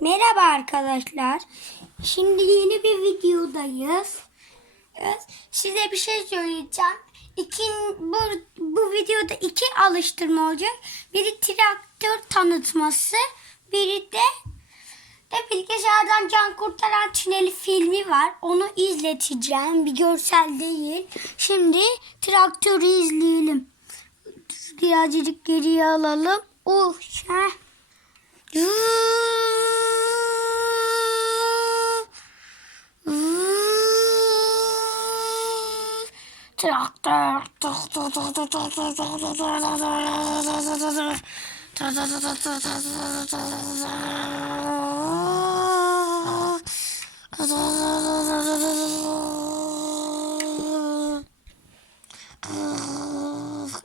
Merhaba arkadaşlar. Şimdi yeni bir videodayız. Size bir şey söyleyeceğim. İki, bu, bu videoda iki alıştırma olacak. Biri traktör tanıtması, biri de de bilgisayardan can kurtaran tüneli filmi var. Onu izleteceğim. Bir görsel değil. Şimdi traktörü izleyelim. Birazcık geriye alalım. Oh, heh. Traktör.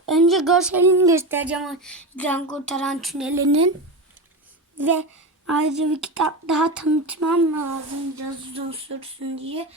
Önce görselini göstereceğim can kurtaran tünelinin. Ve ayrıca bir kitap daha tanıtmam lazım biraz sürsün diye.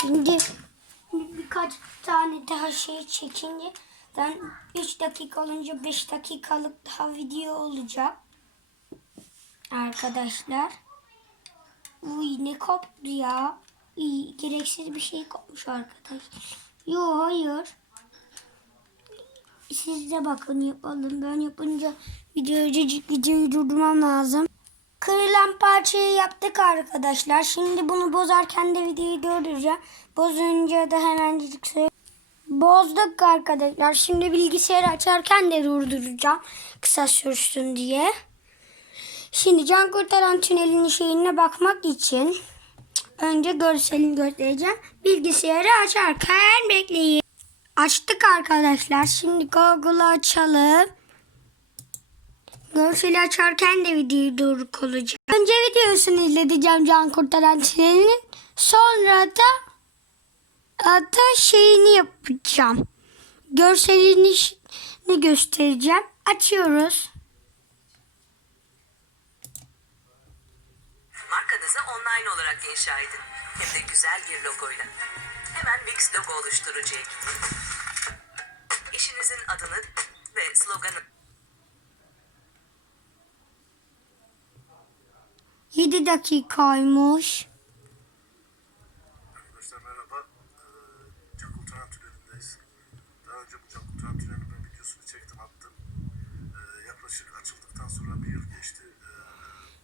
Şimdi birkaç tane daha şey çekince ben 3 dakika olunca 5 dakikalık daha video olacak. Arkadaşlar. Uy ne koptu ya. İyi, gereksiz bir şey kopmuş arkadaşlar. Yo hayır. Siz de bakın yapalım. Ben yapınca videoyu, videoyu durdurmam lazım. Kırılan parçayı yaptık arkadaşlar. Şimdi bunu bozarken de videoyu durduracağım. Bozunca da hemencik söyle. Bozduk arkadaşlar. Şimdi bilgisayarı açarken de durduracağım. Kısa sürsün diye. Şimdi can kurtaran tünelin şeyine bakmak için önce görselini göstereceğim. Bilgisayarı açarken bekleyin. Açtık arkadaşlar. Şimdi Google'ı açalım. Görseli açarken de videoyu durduk olacak. Önce videosunu izleteceğim can kurtaran tünelinin. Sonra da da şeyini yapacağım. Görselini ş- göstereceğim. Açıyoruz. Markanızı online olarak inşa edin. Hem de güzel bir logoyla. Hemen Wix logo oluşturucuya gidin. İşinizin adını ve sloganı 7 dakikaymış. Arkadaşlar merhaba. Ee, Can Kurtaran Tüneli'ndeyiz. Daha önce bu Can Kurtaran Tüneli'nin ben videosunu çektim attım. Ee, yaklaşık açıldıktan sonra bir yıl geçti. Ee, İşte 10 dakika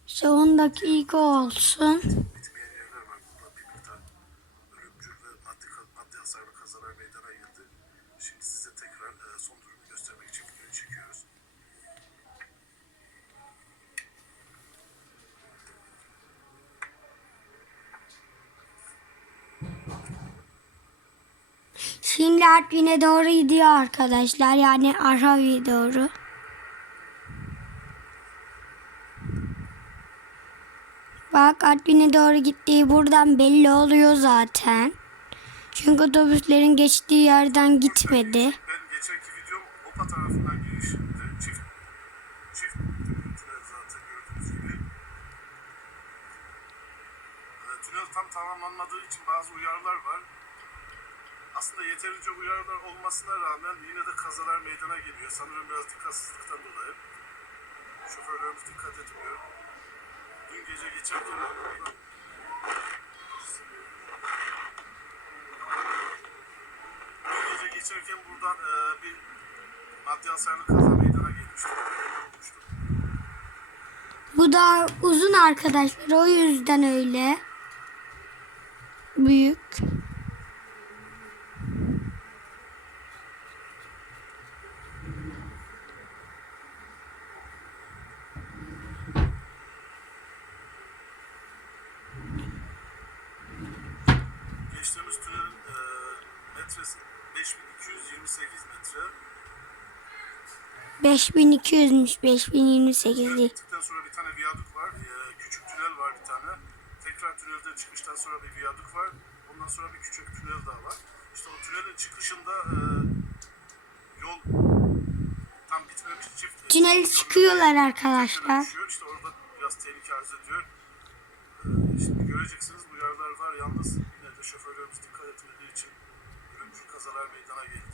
olsun. bitmeyen yerler var. Burada bir miktar ölümcül ve maddi, maddi hasarlı kazalar meydana geldi. Şimdi size tekrar e, son durumu göstermek için videoyu çekiyoruz. Şimdi Artvin'e doğru gidiyor arkadaşlar. Yani Arhavi'ye doğru. Bak Artvin'e doğru gittiği buradan belli oluyor zaten. Çünkü otobüslerin geçtiği yerden gitmedi. Ben geçenki videom OPA tarafından girişimdi. Çift, çift tünel zaten gördüğünüz gibi. Ee, tünel tam tamamlanmadığı için bazı uyarılar var. Aslında yeterince uyarılar olmasına rağmen yine de kazalar meydana geliyor. Sanırım biraz dikkatsizlikten dolayı. Şoförlerimiz dikkat etmiyor. Dün gece geçerken Dün gece geçerken buradan e, bir maddi hasarlı kaza meydana gelmişti. Bu da uzun arkadaşlar. O yüzden öyle. Büyük. Geçtiğimiz tünelin e, metresi 5228 metre. 5200'müş 5028 değil. Gittikten sonra bir tane viyadük var. Ee, küçük tünel var bir tane. Tekrar tünelden çıkıştan sonra bir viyadük var. Ondan sonra bir küçük tünel daha var. İşte o tünelin çıkışında e, yol tam bitmemiş çift. Tüneli yol- çıkıyorlar arkadaşlar. İşte orada biraz tehlike arz ediyor. Ee, şimdi göreceksiniz uyarılar var. Yalnız de şoförlerimiz dikkat etmediği için ölümcül kazalar meydana geldi.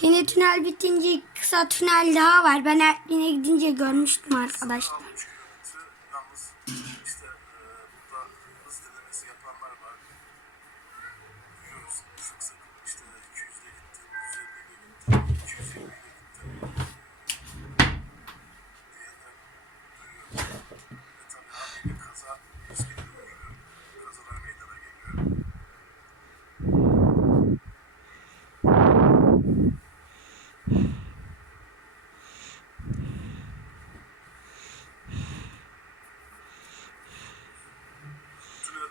Şimdi tünel bitince kısa tünel daha var. Ben Erklin'e gidince görmüştüm arkadaşlar. 60 kilometre. Yalnız işte e, burada hız denemesi yapanlar var. Duyuyoruz sık sık işte 200'de gittim, 150'de gittim, 220'de gittim. Diyenler duyuyoruz. Ve tabii haliyle kaza riskleri oluyor. Kazalar meydana geliyor. tünel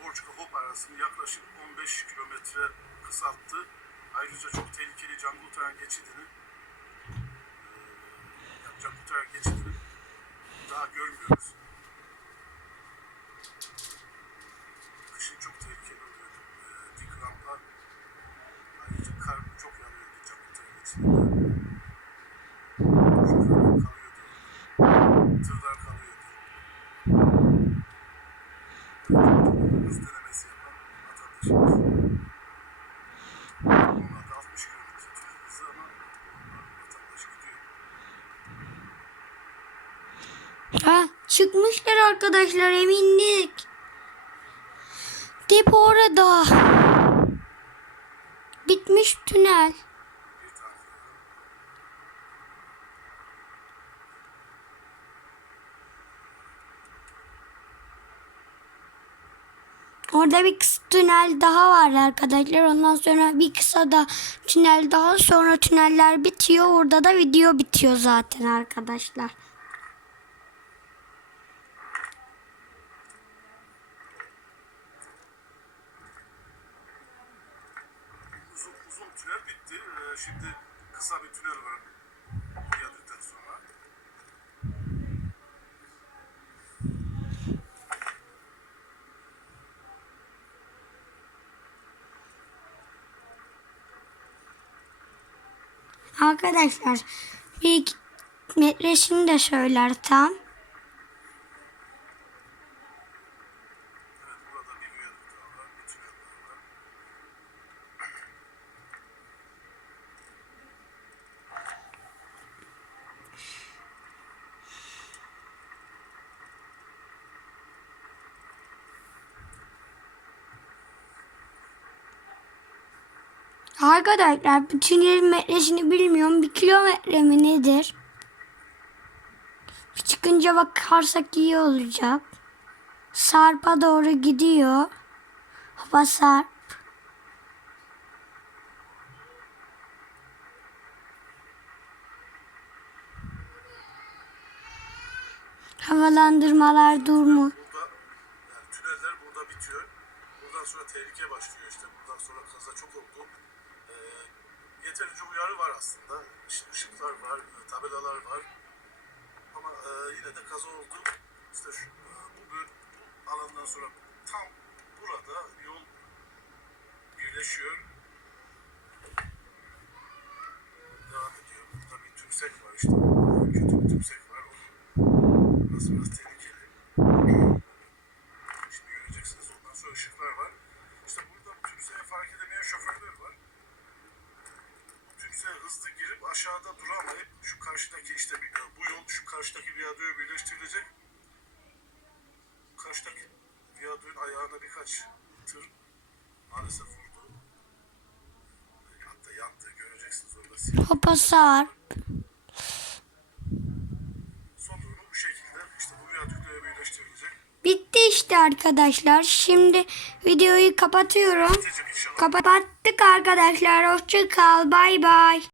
e, Borçka Hop arasını yaklaşık 15 kilometre kısalttı. Ayrıca çok tehlikeli Cangultayan geçidini e, yani Cangultayan geçidini daha görmüyoruz. Kışın çok tehlikeli oluyor. E, dik rampa ayrıca kar çok yağıyordu Cangultayan geçidinde. Ha, çıkmışlar arkadaşlar eminlik. Depo orada. Bitmiş tünel. Orada bir kısa tünel daha var arkadaşlar. Ondan sonra bir kısa da tünel daha sonra tüneller bitiyor. Orada da video bitiyor zaten arkadaşlar. Tünel bitti. Ee, şimdi kısa bir tünel var. Viyadükten sonra. Arkadaşlar bir metresini de söyler tam. Evet burada bir viyadük daha var. Bir tünel daha var. Arkadaşlar bu tünelin metresini bilmiyorum. Bir kilometre mi nedir? Bir çıkınca bakarsak iyi olacak. Sarp'a doğru gidiyor. Hava sarp. Havalandırmalar durmu. Burada yani tüneller burada bitiyor. Buradan sonra tehlike başlıyor işte. Buradan sonra kaza çok oldu. Yeterince uyarı var aslında. Iş- Işıklar var, tabelalar var. Ama e, yine de kaza oldu. İşte şu, e, bu böl bu alandan sonra tam burada yol birleşiyor. Devam ediyor. Burada bir tümsek var işte. Kötü bir tümsek var. Burası biraz tehlikeli. Şimdi göreceksiniz ondan sonra ışıklar var. İşte burada tümseye fark edemeyen şoförler var. Bu tümseye hızlı girip aşağıda duramayıp şu karşıdaki işte bir, bu yol şu karşıdaki viyadüğe birleştirilecek. Karşıdaki viyadüğün ayağına birkaç tır maalesef vurdu. Hatta yandığı göreceksiniz orada siyah. Sarp. Son durumu bu şekilde. İşte bu viyadüklere birleştirilecek. Bitti işte arkadaşlar. Şimdi videoyu kapatıyorum. Kapattık arkadaşlar. Hoşça kal. Bay bay.